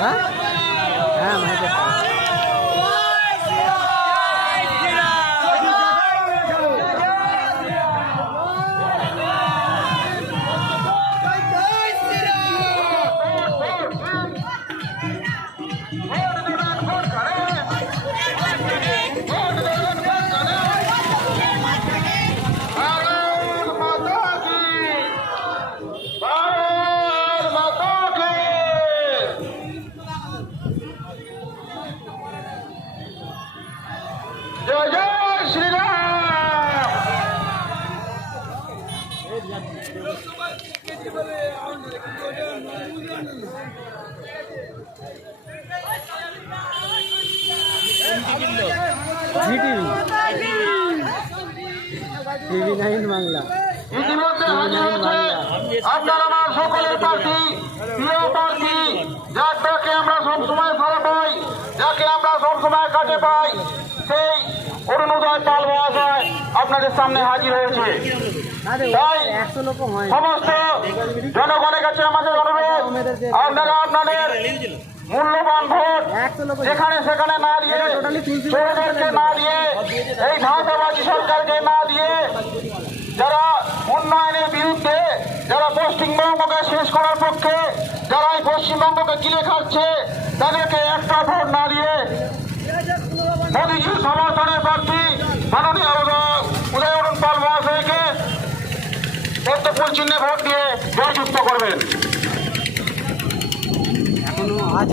হ্যাঁ হ্যাঁ মাইকের তাল। জয় জয় শ্রীরাম। টিভি 9 বাংলা। ইতিমধ্যে হাজির হয়েছে আপনার আমার সকলের প্রার্থী, প্রিয় প্রার্থী, যাকে আমরা সবসময় ভালো পাই, যাকে আমরা সবসময় কাছে পাই, সেই অরুণোদয় পাল মহাশয় আপনাদের সামনে হাজির হয়েছে। তাই সমস্ত জনগণের কাছে আমাদের অনুরোধ, আপনারা আপনাদের মূল্যবান ভোট যেখানে সেখানে না দিয়ে, ছেলেদেরকে না দিয়ে, এই ভারতবাসী সরকারকে না দিয়ে, যারা উন্নয়নের বিরুদ্ধে, যারা পশ্চিমবঙ্গকে শেষ করার পক্ষে, যারা এই পশ্চিমবঙ্গকে গিলে খাচ্ছে, তাদেরকে একটা ভোট না দিয়ে মোদীজির সমর্থনের প্রার্থী মাননীয় উদয়ন পাল মহাশয়কে পদ্মফুল চিহ্নে ভোট দিয়ে জয়যুক্ত করবেন।